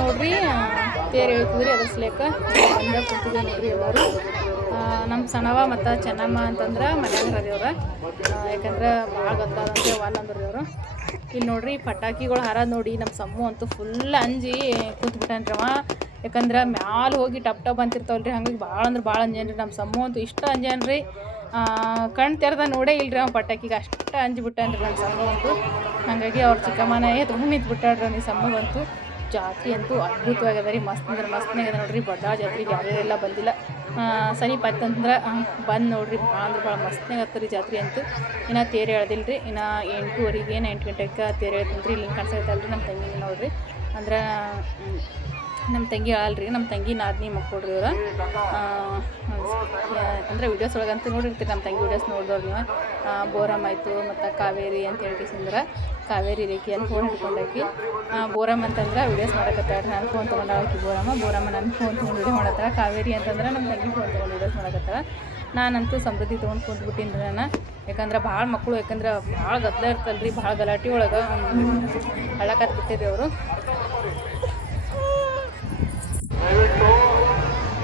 ನೋಡ್ರಿ ತೇರು ಹೇಳ್ತಿದ್ರಿ ಅದ್ರ ಸ್ಲೇಕ ಬಂದ ಕೂತಿದ್ದೆ ನೋಡ್ರಿ ಎಲ್ಲರೂ. ನಮ್ಮ ಸಣ್ಣವ ಮತ್ತು ಚೆನ್ನಮ್ಮ ಅಂತಂದ್ರೆ ಮನ್ಯಾಗ ರೀ ಅವ್ರು, ಯಾಕಂದ್ರೆ ಭಾಳ ಗದ್ದಾದಂತೆ ವಾಲ್ ಅಂದ್ರಿ ಅವರು. ಇಲ್ಲಿ ನೋಡ್ರಿ ಪಟಾಕಿಗಳು ಹಾರೋದು ನೋಡಿ ನಮ್ಮ ಸಮ್ಮು ಅಂತೂ ಫುಲ್ ಅಂಜಿ ಕೂತ್ಬಿಟ್ಟಾನ್ರಿ ಅವ. ಯಾಕಂದ್ರೆ ಮ್ಯಾಲೆ ಹೋಗಿ ಟಪ್ ಟಪ್ ಅಂತಿರ್ತಾವಲ್ರಿ, ಹಂಗಾಗಿ ಭಾಳ ಅಂದ್ರೆ ಭಾಳ ಅಂಜಾನ್ರಿ ನಮ್ಮ ಸಮ್ಮು ಅಂತೂ. ಇಷ್ಟ ಅಂಜಾನ್ರಿ, ಕಣ್ಣು ತೆರೆದ ನೋಡೇ ಇಲ್ರಿ ಅವ ಪಟಾಕಿಗೆ, ಅಷ್ಟು ಅಂಜಿಬಿಟ್ಟಾನ್ರಿ ನನ್ನ ಸಮ್ಮು ಅಂತೂ. ಹಾಗಾಗಿ ಅವ್ರ ಚಿಕ್ಕಮ್ಮನ ತೊಗೊಂಡು ನಿಂತ್ಬಿಟ್ಟಾಡ್ರಿ ನೀ ಸಮ್ಮಗಂತೂ. ಜಾತ್ರೆ ಅಂತೂ ಅದ್ಭುತವಾಗ್ಯದ ರೀ, ಮಸ್ತ್ ಅಂದ್ರೆ ಮಸ್ತ್ನಾಗ್ಯದ ನೋಡ್ರಿ. ಬಡ್ಡ ಜಾತ್ರೆಗೆ ಯಾರ್ಯಾರೆಲ್ಲ ಬಂದಿಲ್ಲ ಸಮೀಪ ಅಂತಂದ್ರೆ ಬಂದು ನೋಡ್ರಿ, ಭಾಳ ಅಂದ್ರೆ ಭಾಳ ಮಸ್ತ್ನಾಗ ಆಗ್ತದೆ ರೀ ಜಾತ್ರೆ ಅಂತೂ. ಇನ್ನು ತೇರು ಎಳ್ದಿಲ್ಲ ರೀ, ಇನ್ನು 8:15 8 ಗಂಟೆಗೆ ತೇರು ಎಳ್ತೀನಿ. ಇಲ್ಲಿ ಕಾಣಿಸ್ತೈತಲ್ರಿ ನಮ್ಮ ತಂಗಿನ ನೋಡ್ರಿ, ಅಂದ್ರೆ ನಮ್ಮ ತಂಗಿ ಅಲ್ರಿ, ನಮ್ಮ ತಂಗಿ ನಾದಿನಿ ಮಕ್ಕಳ್ರಿ ಇವ್ರು. ಅಂದರೆ ವೀಡಿಯೋಸ್ ಒಳಗಂತೂ ನೋಡಿರ್ತೀರಿ ನಮ್ಮ ತಂಗಿ ವೀಡಿಯೋಸ್ ನೋಡಿದವ್ರು ನೀವು. ಬೋರಮ್ಮ ಆಯಿತು ಮತ್ತು ಕಾವೇರಿ ಅಂತ ಹೇಳ್ಕೇಸಿಂದ್ರೆ ಕಾವೇರಿ ರೇಖಿ ಅಂತ ಫೋನ್ ಹಿಡ್ಕೊಂಡಾಕಿ. ಬೋರಮ್ಮ ಅಂತಂದ್ರೆ ವೀಡಿಯೋಸ್ ಮಾಡಕತ್ತಾಳ್ರಿ, ನಾನು ಫೋನ್ ತೊಗೊಂಡಾಕಿ ಬೋರಮ್ಮ ನನ್ನ ಫೋನ್ ತೊಗೊಂಡು ವೀಡಿಯೋ ಮಾಡತ್ತಾಳ. ಕಾವೇರಿ ಅಂತಂದ್ರೆ ನಮ್ಮ ತಂಗಿ ಫೋನ್ ತೊಗೊಂಡು ವೀಡಿಯೋಸ್ ಮಾಡಕತ್ತಾಳ. ನಾನಂತೂ ಸಮೃದ್ಧಿ ತೊಗೊಂಡು ಕುಂತ್ಬಿಟ್ಟಿನಿ ರೀ ನಾನು, ಯಾಕಂದ್ರೆ ಭಾಳ ಮಕ್ಕಳು, ಯಾಕಂದ್ರೆ ಭಾಳ ಗದ್ದಲ ಇರ್ತಲ್ರಿ, ಭಾಳ ಗಲಾಟೆ ಒಳಗೆ ಹಳ್ಳಕತ್ಬಿಟ್ಟಿರಿ ಅವರು. ದಯವಿಟ್ಟು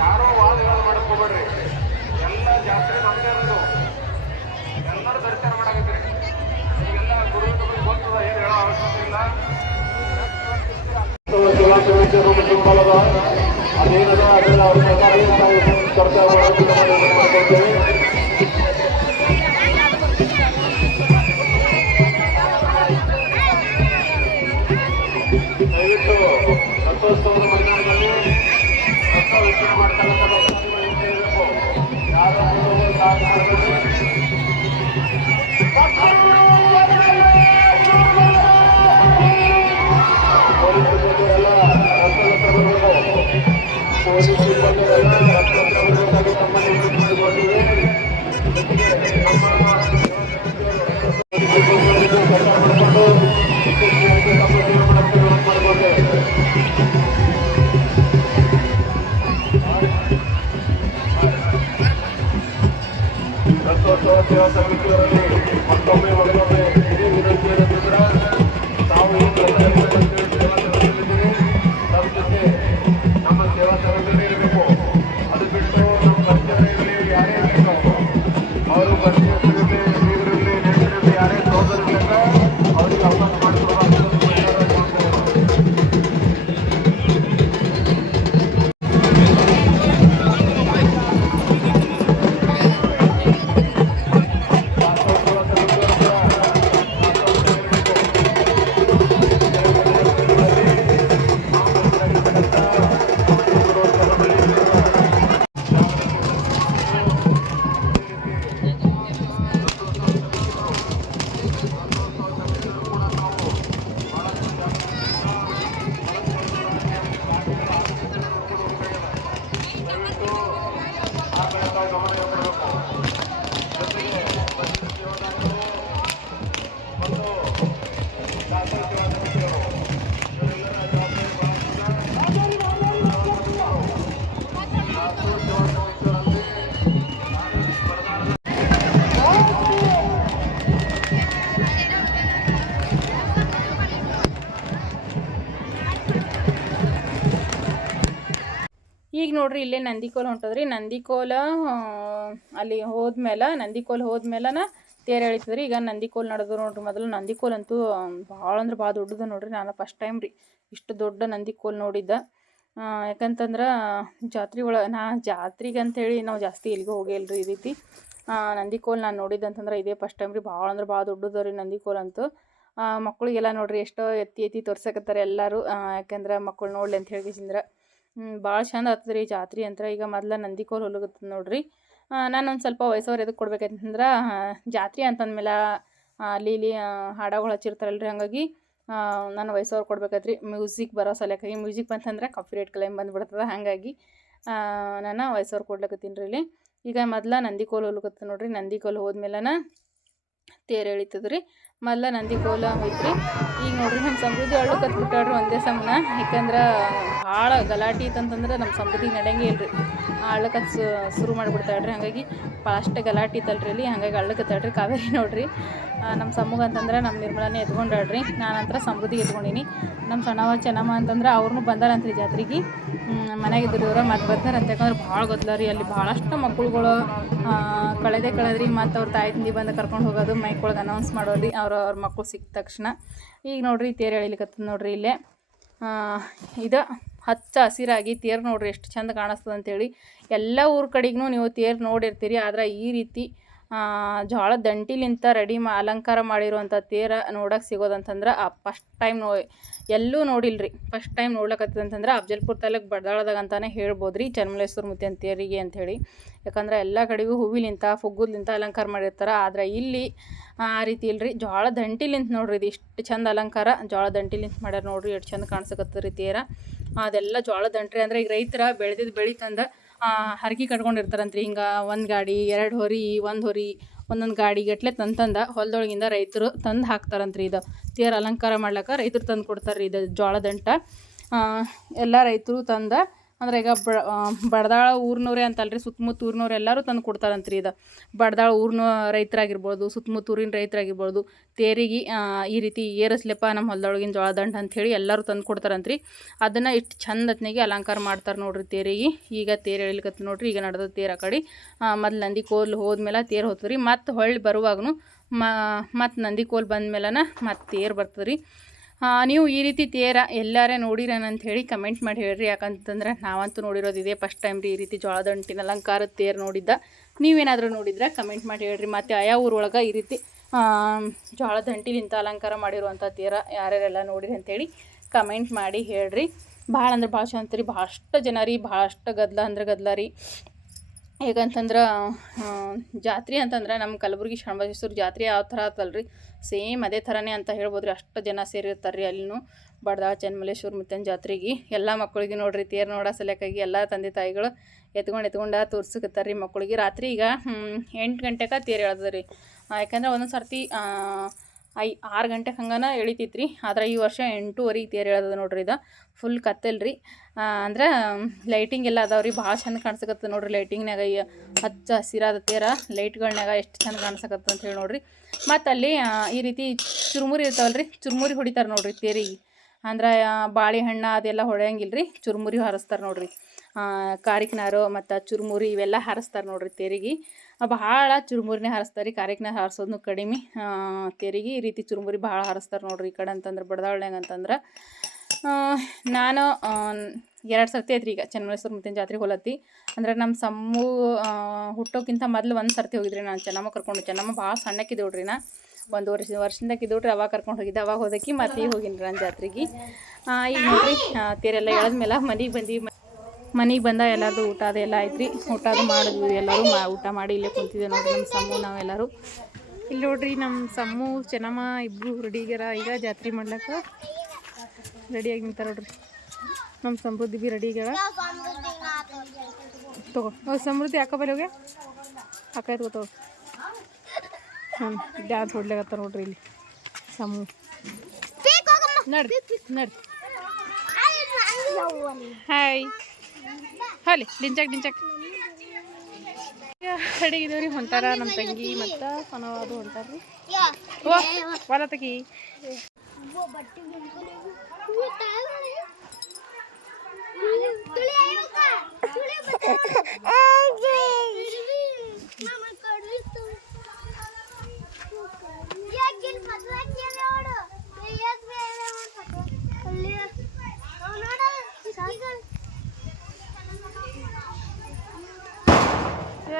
ಯಾರೋ ವಾದಗಳು ಮಾಡ್ಕೋಬೇಡ್ರಿ, ಎಲ್ಲ ಜಾತ್ರೆ ನಮ್ದೇ ಇರೋದು, ಎಲ್ಲರೂ ದರ್ಶನ ಮಾಡಾಕತ್ತೀರಿ. ಈಗೆಲ್ಲ ಗುರು ನಮಗೆ ಗೊತ್ತದ, ಏನು ಹೇಳೋ ಅವಶ್ಯಕತೆ ಇಲ್ಲ. ಅದೇನದ ಅದೆಲ್ಲ ಅವ್ರ ಸರ್ಕಾರ ಮಾಡ್ಕೊಳ್ತೇವೆ. ದಯವಿಟ್ಟು ರಥೋತ್ಸವದ ಮೈದಾನದಲ್ಲಿ ರಥ ವೀಕ್ಷಣೆ ಮಾಡ್ತಕ್ಕಂಥ ಯಾರು ಪೊಲೀಸರೆಲ್ಲ ರಥೋತ್ಸವ ಬರಬೇಕು, ಪೊಲೀಸ್ ಸಿಬ್ಬಂದಿರೆಲ್ಲ ರಥೋತ್ಸವ ಬರಬೇಕಾಗಿ ತಮ್ಮನ್ನು ವಿನಂತಿಸಿಕೊಂಡಿವೆ. ರಥೋತ್ಸವ ಸೇವಾ ಸಮಿತಿಯವರಲ್ಲಿ ಮತ್ತೊಮ್ಮೆ ಇದೇ ವಿನಂತಿ ಏನಂತಂದ್ರೆ, ನಾವು ಈ ನಮ್ಮ ಜೊತೆ ನಮ್ಮ ಸೇವಾ ಸಮಿತಿಯಲ್ಲಿ ಇರಬೇಕು. ಅದು ಬಿಟ್ಟು ನಮ್ಮ ಪರಿಚಯದಲ್ಲಿ ಯಾರೇ ಇರಬೇಕು, ಅವರು ಪರಿಚಯದಲ್ಲಿ ನೀರಿರಲಿ ನೆನಪಿರಲಿ ಯಾರೇ ಸಹೋದರರಿಂದ ಅವರಿಗೆ ಅವಕಾಶ ಮಾಡಿಕೊಡಬಾರ್ದು. ಈಗ ನೋಡ್ರಿ ಇಲ್ಲೇ ನಂದಿಕೋಲ್ ಹೊಂಟದ್ರಿ. ನಂದಿಕೋಲ ಅಲ್ಲಿ ಹೋದ್ಮೇಲೆ ತೇರು ಎಳಿತದ್ರಿ. ಈಗ ನಂದಿಕೋಲ್ ನಡೆದು ನೋಡ್ರಿ. ಮೊದಲು ನಂದಿಕೋಲ್ ಅಂತೂ ಭಾಳ ಅಂದ್ರೆ ಭಾಳ ದೊಡ್ಡದು ನೋಡ್ರಿ. ನಾನು ಫಸ್ಟ್ ಟೈಮ್ ರೀ ಇಷ್ಟು ದೊಡ್ಡ ನಂದಿಕೋಲ್ ನೋಡಿದ್ದ. ಯಾಕಂತಂದ್ರೆ ಜಾತ್ರೆಗೆ ಅಂಥೇಳಿ ನಾವು ಜಾಸ್ತಿ ಎಲ್ಲಿಗೂ ಹೋಗಿಲ್ರಿ ಈ ರೀತಿ. ನಂದಿಕೋಲ್ ನಾನು ನೋಡಿದ್ದಂತಂದ್ರೆ ಇದೇ ಫಸ್ಟ್ ಟೈಮ್ ರೀ. ಭಾಳ ಅಂದ್ರೆ ಭಾಳ ದೊಡ್ಡದು ರೀ ನಂದಿಕೋಲ್ ಅಂತೂ. ಮಕ್ಕಳಿಗೆಲ್ಲ ನೋಡ್ರಿ ಎಷ್ಟೋ ಎತ್ತಿ ತೋರ್ಸಕತ್ತಾರೆ ಎಲ್ಲರೂ, ಯಾಕಂದ್ರೆ ಮಕ್ಕಳು ನೋಡ್ಲಿ ಅಂತ ಹೇಳಿಸಿಂದ್ರೆ ಭಾಳ ಚಂದ ಆಗ್ತದೆ ರೀ ಜಾತ್ರೆ ಅಂತ. ಈಗ ಮೊದಲ ನಂದಿಕೋಲ್ ಹೊಲಗತ್ತದ ನೋಡ್ರಿ. ನಾನೊಂದು ಸ್ವಲ್ಪ ವಯಸ್ಸವ್ರು ಎದಕ್ಕೆ ಕೊಡ್ಬೇಕಂತಂದ್ರೆ, ಜಾತ್ರೆ ಅಂತಂದ್ಮೇಲೆ ಅಲ್ಲಿ ಇಲ್ಲಿ ಹಾಡಗಳು ಹಚ್ಚಿರ್ತಾರಲ್ರಿ, ಹಾಗಾಗಿ ನಾನು ವಯಸ್ಸವ್ರು ಕೊಡ್ಬೇಕಾದ್ರಿ. ಮ್ಯೂಸಿಕ್ ಬರೋ ಸಲಕ್ಕಾಗಿ, ಮ್ಯೂಸಿಕ್ ಬಂತಂದ್ರೆ ಕಾಪಿರೈಟ್ ಕ್ಲೈಮ್ ಬಂದುಬಿಡ್ತದೆ, ಹಾಗಾಗಿ ನಾನು ವಯಸ್ಸವ್ರು ಕೊಡ್ಲಕತ್ತೀನಿ ರೀ ಇಲ್ಲಿ. ಈಗ ಮೊದಲ ನಂದಿಕೋಲ್ ಹೊಲಗತ್ತದ ನೋಡ್ರಿ. ನಂದಿಕೋಲ್ ಹೋದ್ಮೇಲೆ ತೇರು ಎಳಿತದ್ರಿ. ಮೊದಲ ನಂದಿಕೋಲ ಹೋಯ್ತ್ರಿ. ಈಗ ನೋಡ್ರಿ ನಮ್ಮ ಸಮೃದ್ಧಿ ಅಳ್ಕತ್ಬಿಟ್ಟಾಡ್ರಿ ಒಂದೇ ಸಮನ. ಯಾಕಂದ್ರೆ ಭಾಳ ಗಲಾಟೆ ಇತ್ತಂತಂದ್ರೆ ನಮ್ಮ ಸಮೃದ್ಧಿಗೆ ನಡೆಯಂಗೆ ಇಲ್ರಿ. ಅಳ್ಳಕ್ಕೆ ಶುರು ಮಾಡಿಬಿಡ್ತಾಳ್ರಿ. ಹಾಗಾಗಿ ಭಾಳಷ್ಟು ಗಲಾಟೆ ಇತ್ತಲ್ರಿ ಇಲ್ಲಿ, ಹಾಗಾಗಿ ಅಳ್ಳಕತ್ತಾಳ್ರಿ ಕಾವೇರಿ ನೋಡ್ರಿ. ನಮ್ಮ ಸಮ್ಮಗ ಅಂತಂದ್ರೆ ನಮ್ಮ ನಿರ್ಮಲಾನೇ ಎತ್ಕೊಂಡಾಳ್ರಿ. ನಾನಂತರ ಸಮೃದ್ಧಿಗೆ ಎತ್ಕೊಂಡೀನಿ. ನಮ್ಮ ಸಣ್ಣವ ಚೆನ್ನಮ್ಮ ಅಂತಂದ್ರೆ ಅವ್ರನ್ನೂ ಬಂದಾರಂತ್ರಿ ಜಾತ್ರೆಗೆ. ಮನೆಯಾಗಿದ್ದರು ಇವ್ರು ಮತ್ತು ಬರ್ತಾರಂತ. ಯಾಕಂದ್ರೆ ಭಾಳ ಗೊತ್ತಲ್ಲ ಅಲ್ಲಿ ಭಾಳಷ್ಟು ಮಕ್ಕಳುಗಳು ಕಳೆದ್ರಿ. ಮತ್ತು ಅವ್ರ ತಾಯಿ ತಂದೆ ಬಂದು ಕರ್ಕೊಂಡು ಹೋಗೋದು, ಮೈಕೊಳಗೆ ಅನೌನ್ಸ್ ಮಾಡೋರಿ ಅವ್ರ ಮಕ್ಕಳು ಸಿಕ್ಕ ತಕ್ಷಣ. ಈಗ ನೋಡ್ರಿ ತೇರು ಎಳಿಲಿಕತ್ತದ ನೋಡ್ರಿ ಇಲ್ಲೇ. ಇದು ಹಚ್ಚ ಹಸಿರಾಗಿ ತೇರು ನೋಡ್ರಿ ಎಷ್ಟು ಚಂದ ಕಾಣಿಸ್ತದೆ ಅಂಥೇಳಿ. ಎಲ್ಲ ಊರ ಕಡೆಗೂ ನೀವು ತೇರು ನೋಡಿರ್ತೀರಿ. ಆದ್ರೆ ಈ ರೀತಿ ಜೋಳದ ದಂಟಿಲಿಂತ ಅಲಂಕಾರ ಮಾಡಿರುವಂಥ ತೇರು ನೋಡೋಕೆ ಸಿಗೋದಂತಂದ್ರೆ ಫಸ್ಟ್ ಟೈಮ್ ಎಲ್ಲೂ ನೋಡಿಲ್ರಿ. ಫಸ್ಟ್ ಟೈಮ್ ನೋಡ್ಲಕತ್ತದ ಅಂತಂದ್ರೆ ಅಫ್ಜಲ್ಪುರ ತಾಲೂಕು ಬಡದಾಳದಾಗ ಅಂತಾನೆ ಹೇಳ್ಬೋದು ರೀ, ಚನ್ನಮಲ್ಲೇಶ್ವರ ಮುತ್ತಿನ ತೇರಿಗೆ ಅಂಥೇಳಿ. ಯಾಕಂದ್ರೆ ಎಲ್ಲ ಕಡೆಗೂ ಹೂವಿಲಿಂತ ಫುಗ್ಗುದ್ಲಿಂತ ಅಲಂಕಾರ ಮಾಡಿರ್ತಾರೆ. ಆದ್ರೆ ಇಲ್ಲಿ ಆ ರೀತಿ ಇಲ್ರಿ, ಜೋಳದ ದಂಟಿಲಿಂತ ನೋಡ್ರಿ ಇದು ಇಷ್ಟು ಚಂದ ಅಲಂಕಾರ. ಜೋಳದ ದಂಟಿಲಿಂತ ಮಾಡ್ಯಾರ ನೋಡ್ರಿ, ಎಷ್ಟು ಚಂದ ಕಾಣಿಸಕತ್ತದ ರೀ ತೇರ. ಅದೆಲ್ಲ ಜೋಳದ ದಂಟ್ರಿ ಅಂದ್ರೆ ಈಗ ರೈತರ ಬೆಳೆದಿದ್ದು ಬೆಳೆ ತಂದು ಹರಗಿ ಕಟ್ಕೊಂಡಿರ್ತಾರಂತ್ರಿ. ಹಿಂಗೆ ಒಂದು ಗಾಡಿ 2 ಹೊರಿ 1 ಹೊರಿ ಒಂದೊಂದು ಗಾಡಿ ಗಟ್ಲೆ ತಂದು ಹೊಲದೊಳಗಿಂದ ರೈತರು ತಂದು ಹಾಕ್ತಾರಂತ್ರಿ. ಇದು ತೇರು ಅಲಂಕಾರ ಮಾಡ್ಲಿಕ್ಕೆ ರೈತರು ತಂದು ಕೊಡ್ತಾರೆ ರೀ ಇದು ಜೋಳದಂಟ. ಎಲ್ಲ ರೈತರು ತಂದು ಅಂದ್ರೆ ಈಗ ಬಡದಾಳ ಊರಿನವ್ರೆ ಅಂತಲ್ರಿ, ಸುತ್ತಮುತ್ತ ಊರಿನವ್ರು ಎಲ್ಲರೂ ತಂದು ಕೊಡ್ತಾರಂತ್ರಿ. ಇದು ಬಡದಾಳ ಊರಿನ ರೈತರಾಗಿರ್ಬೋದು, ಸುತ್ತಮುತ್ತ ಊರಿನ ರೈತರಾಗಿರ್ಬೋದು, ತೇರಿಗೆ ಈ ರೀತಿ ಏರಿಸ್ಲೆಪ್ಪ ನಮ್ಮ ಹೊಲದೊಳಗಿನ ಜೋಳದಂಟ ಅಂಥೇಳಿ ಎಲ್ಲರೂ ತಂದು ಕೊಡ್ತಾರಂತ್ರಿ. ಅದನ್ನು ಇಷ್ಟು ಚಂದ ಹೊತ್ನಾಗೆ ಅಲಂಕಾರ ಮಾಡ್ತಾರೆ ನೋಡ್ರಿ ತೇರಿಗೆ. ಈಗ ತೇರು ಎಳಿಲಿಕತ್ತ ನೋಡ್ರಿ. ಈಗ ನಡೆದ ತೇರು ಆ ಕಡೆ ಮೊದಲು ನಂದಿ ಕೋಲ್ ಹೋದ್ಮೇಲೆ ತೇರು ಹೋಗ್ತದೆ ರೀ. ಮತ್ತು ಹೊಳ್ಳಿ ಬರುವಾಗೂ ಮತ್ತು ನಂದಿ ಕೋಲ್ ಬಂದ್ಮೇಲೆ ಮತ್ತು ತೇರು ಬರ್ತದೆ ರೀ. ನೀವು ಈ ರೀತಿ ತೇರ ಎಲ್ಲಾರೇ ನೋಡಿರೇನಂತ ಹೇಳಿ ಕಮೆಂಟ್ ಮಾಡಿ ಹೇಳ್ರಿ. ಯಾಕಂತಂದ್ರೆ ನಾವಂತೂ ನೋಡಿರೋದು ಇದೇ ಫಸ್ಟ್ ಟೈಮ್ ರೀ ಈ ರೀತಿ ಜೋಳದಂಟಿನ ಅಲಂಕಾರದ ತೇರು ನೋಡಿದ್ದ. ನೀವೇನಾದರೂ ನೋಡಿದ್ರೆ ಕಮೆಂಟ್ ಮಾಡಿ ಹೇಳ್ರಿ. ಮತ್ತು ಆಯಾ ಊರೊಳಗೆ ಈ ರೀತಿ ಜೋಳದಂಟಿಲಿಂತ ಅಲಂಕಾರ ಮಾಡಿರುವಂಥ ತೇರ ಯಾರ್ಯಾರೆಲ್ಲ ನೋಡಿರಿ ಅಂಥೇಳಿ ಕಮೆಂಟ್ ಮಾಡಿ ಹೇಳ್ರಿ. ಭಾಳ ಅಂದ್ರೆ ಭಾಳ ಚಂದ ರೀ. ಭಾಳಷ್ಟು ಜನ ರೀ, ಭಾಳಷ್ಟು ಗದ್ದಲ ರೀ. ಹೇಗಂತಂದ್ರೆ ಜಾತ್ರೆ ಅಂತಂದ್ರೆ ನಮ್ಮ ಕಲಬುರಗಿ ಶರಣಬಸವೇಶ್ವರ ಜಾತ್ರೆ ಯಾವ ಥರ ಆತಲ್ರಿ, ಸೇಮ್ ಅದೇ ಥರನೇ ಅಂತ ಹೇಳ್ಬೋದು ರೀ. ಅಷ್ಟು ಜನ ಸೇರಿರ್ತಾರೆ ರೀ ಅಲ್ಲಿನೂ ಬಡದಾಳ ಚನ್ನಮಲ್ಲೇಶ್ವರ ಮುತ್ತಿನ ಜಾತ್ರೆಗೆ. ಎಲ್ಲ ಮಕ್ಕಳಿಗೆ ನೋಡ್ರಿ ತೇರು ನೋಡೋ ಸಲಕ್ಕಾಗಿ ಎಲ್ಲ ತಂದೆ ತಾಯಿಗಳು ಎತ್ಕೊಂಡು ತೋರ್ಸಕತ್ತಾರೆ ರೀ ಮಕ್ಕಳಿಗೆ. ರಾತ್ರಿ ಈಗ 8 ಗಂಟೆಗೆ ತೇರು ಎಳ್ದದ ರೀ. ಯಾಕಂದ್ರೆ ಒಂದೊಂದು ಸರ್ತಿ 6 ಗಂಟೆಗೆ ಹಂಗನ ಎಳಿತೈತ್ರಿ. ಆದ್ರೆ ಈ ವರ್ಷ 8:30 ತೇರು ಎಳ್ದದ ನೋಡ್ರಿ. ಇದು ಫುಲ್ ಕತ್ತಲ್ರಿ. ಅಂದ್ರೆ ಲೈಟಿಂಗ್ ಎಲ್ಲ ಅದಾವ್ರಿ, ಭಾಳ ಚಂದ ಕಾಣಿಸಕತ್ತದ ನೋಡ್ರಿ. ಲೈಟಿಂಗ್ನಾಗ ಹಚ್ಚ ಹಸಿರಾದ ತೇರ ಲೈಟ್ಗಳ್ನಾಗ ಎಷ್ಟು ಚಂದ ಕಾಣಿಸಕತ್ತದ ಅಂತ ಹೇಳಿ ನೋಡ್ರಿ. ಮತ್ತು ಅಲ್ಲಿ ಈ ರೀತಿ ಚುರುಮುರಿ ಇರ್ತಾವಲ್ರಿ, ಚುರುಮುರಿ ಹೊಡಿತಾರೆ ನೋಡ್ರಿ ತೇರಿಗೆ. ಅಂದ್ರೆ ಬಾಳೆಹಣ್ಣು ಅದೆಲ್ಲ ಹೊಡೆಯಂಗಿಲ್ರಿ, ಚುರುಮುರಿ ಹಾರಿಸ್ತಾರೆ ನೋಡ್ರಿ. ಕಾರಿಕ್ನಾರು ಮತ್ತು ಚುರುಮುರಿ ಇವೆಲ್ಲ ಹಾರಿಸ್ತಾರೆ ನೋಡ್ರಿ ತೇರಿಗೆ. ಭಾಳ ಚುರುಮುರಿನೇ ಹಾರಿಸ್ತಾರೆ ರೀ, ಕಾರಿಕ್ನಾರ ಹಾರಿಸೋದನ್ನು ಕಡಿಮೆ. ತೇರಿಗೆ ಈ ರೀತಿ ಚುರುಮುರಿ ಭಾಳ ಹಾರಿಸ್ತಾರೆ ನೋಡ್ರಿ ಈ ಕಡೆ ಅಂತಂದ್ರೆ ಬಡದಾಳ್ನಾಗ ಅಂತಂದ್ರೆ. ನಾನು 2 ಸರ್ತಿ ಐತ್ರಿ ಈಗ ಚನ್ನಮಲ್ಲೇಶ್ವರ ಮುತ್ತಿನ ಜಾತ್ರೆಗೆ ಹೋಲತ್ತಿ. ಅಂದ್ರೆ ನಮ್ಮ ಸಮ್ಮು ಹುಟ್ಟೋಕ್ಕಿಂತ ಮೊದಲು 1 ಸರ್ತಿ ಹೋಗಿದ್ರಿ ನಾನು. ಚೆನ್ನಮ್ಮ ಕರ್ಕೊಂಡು, ಚೆನ್ನಮ್ಮ ಭಾಳ ಸಣ್ಣಕ್ಕಿದ್ದೋಡ್ರಿ. ನಾ 1 ವರ್ಷದಿಂದಕ್ಕಿದ್ದೋಡ್ರಿ. ಅವಾಗ ಕರ್ಕೊಂಡು ಹೋಗಿದ್ದೆ. ಅವಾಗ ಹೋದಕ್ಕೆ ಮತ್ತೆ ಈಗ ಹೋಗಿನಿ ನಾನು ಜಾತ್ರೆಗೆ. ಈಗ ನೋಡ್ರಿ ತೇರೆಲ್ಲ ಎಳೆದ್ಮೇಲೆ ಮನೆಗೆ ಬಂದ ಎಲ್ಲರದು ಊಟ ಅದೆಲ್ಲ ಆಯ್ತು. ಊಟ ಅದು ಮಾಡಿದ್ವಿ ಎಲ್ಲರೂ. ಊಟ ಮಾಡಿ ಇಲ್ಲೇ ಕುಂತಿದ್ದೆ ನೋಡ್ರಿ ನಮ್ಮ ಸಮ್ಮು ನಾವೆಲ್ಲರೂ. ಇಲ್ಲಿ ನೋಡ್ರಿ ನಮ್ಮ ಸಮ್ಮು ಚೆನ್ನಮ್ಮ ಇಬ್ಬರು ರೆಡಿಗ್ಯಾರ. ಈಗ ಜಾತ್ರೆ ಮಾಡ್ಲಿಕ್ಕೆ ರೆಡಿಯಾಗಿ ನಿಂತಾರೆ ನೋಡ್ರಿ. ನಮ್ಮ ಸಮೃದ್ಧಿ ಬಿ ರೆಡಿಗ್ಯಾರ. ತಗೋ ಸಮೃದ್ಧಿ ಅಕ್ಕ ಬಲ್ಲಿ ಹೋಗ್ಯ ಅಕ್ಕ ಎತ್ಕೋ ಡ್ಯಾನ್ಸ್ ಹೊಡ್ಲಾಗತ್ತಾರ ನೋಡ್ರಿ ಇಲ್ಲಿ ಸಮ್ಮು. ನಡ್ರಿ ಹಾಯ್ ಹಾಲಿ ಡಿಂಚಕ್ ರೆಡಿಗಿದ್ದೇವ್ರಿ. ಹೊಂಟಾರ ನಮ್ಮ ತಂಗಿ ಮತ್ತು ಸಣ್ಣವಾದು ಹೊಂಟಾರ್ರಿ. ಹೊಲ ತಗಿ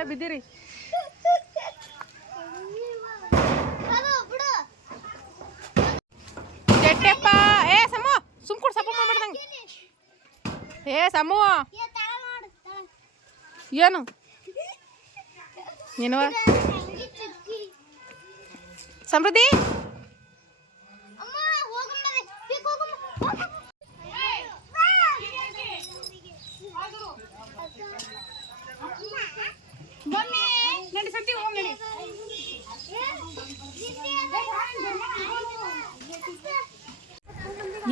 ಬಿದ್ದಿರಿ. ಜಟ್ಟೆಪ್ಪ ಏ ಸಮೂ ಸುಮ್ಕೊಡ್ ಸಪ್ಪ ಮಾಡ್ದಂಗೆ. ಏ ಸಮೂ ಏನು ಏನವ ಸಮೃದ್ಧಿ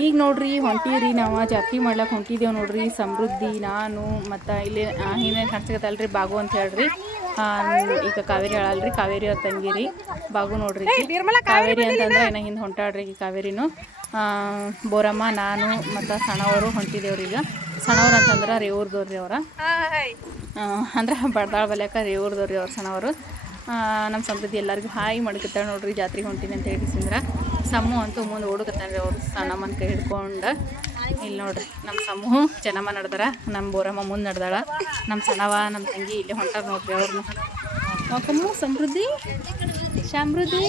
ಈಗ ಈಗ ನೋಡ್ರಿ ಹೊಂಟೀವ್ರಿ ನಾವು ಜಾತ್ರೆ ಮಾಡ್ಲಕ್ಕೆ ಹೊಂಟಿದ್ದೇವೆ ನೋಡ್ರಿ. ಸಮೃದ್ಧಿ, ನಾನು ಮತ್ತು ಇಲ್ಲಿ ಹಿಂದೆ ಕಾಣಿಸ್ಕತ್ತಲ್ರಿ ಬಾಗು ಅಂತ ಹೇಳ್ರಿ. ಈಗ ಕಾವೇರಿ ಹೇಳಲ್ರಿ, ಕಾವೇರಿ ಅವ್ರ ತಂಗಿರಿ ಬಾಗು ನೋಡ್ರಿ. ಕಾವೇರಿ ಅಂತಂದ್ರೆ ಏನೋ ಹಿಂದೆ ಹೊಂಟಾಡ್ರಿ ಈ ಕಾವೇರಿನು. ಬೋರಮ್ಮ, ನಾನು ಮತ್ತು ಸಣ್ಣವರು ಹೊಂಟಿದ್ದೇವ್ರಿ. ಈಗ ಸಣ್ಣವ್ರು ಅಂತಂದ್ರೆ ರೇವೂರ್ದವ್ರಿ ಅವ್ರ, ಅಂದ್ರೆ ಬಡ್ದಾಳ ಬಲ್ಯಾಕ ರೇವೂರ್ದವ್ರಿ ಅವ್ರು ಸಣ್ಣವರು. ನಮ್ಮ ಸಮೃದ್ಧಿ ಎಲ್ಲರಿಗೂ ಹಾಯ್ ಮಾಡ್ಕತ್ತಾಳೆ ನೋಡ್ರಿ. ಜಾತ್ರೆಗೆ ಹೊಂಟೀನಿ ಅಂತ ಹೇಳಿಸಿಂದ್ರೆ ಸಮ್ಮು ಅಂತೂ ಮುಂದೆ ಓಡಕತ್ತಾನೆ ಅವ್ರು ಸಣ್ಣಮ್ಮನ ಕೈ ಹಿಡ್ಕೊಂಡು. ಇಲ್ಲಿ ನೋಡ್ರಿ ನಮ್ಮ ಸಮ್ಮು ಚೆನ್ನಮ್ಮ ನಡ್ದಾರ, ನಮ್ಮ ಬೋರಮ್ಮ ಮುಂದೆ ನಡ್ದಾಳ, ನಮ್ಮ ಸಣ್ಣವ ನಮ್ಮ ತಂಗಿ ಇಲ್ಲಿ ಹೊಂಟಾರ ನೋಡ್ರಿ. ಅವ್ರನ್ನ ನೋಕಮ್ಮ ಸಮೃದ್ಧಿ, ಸಮೃದ್ಧಿ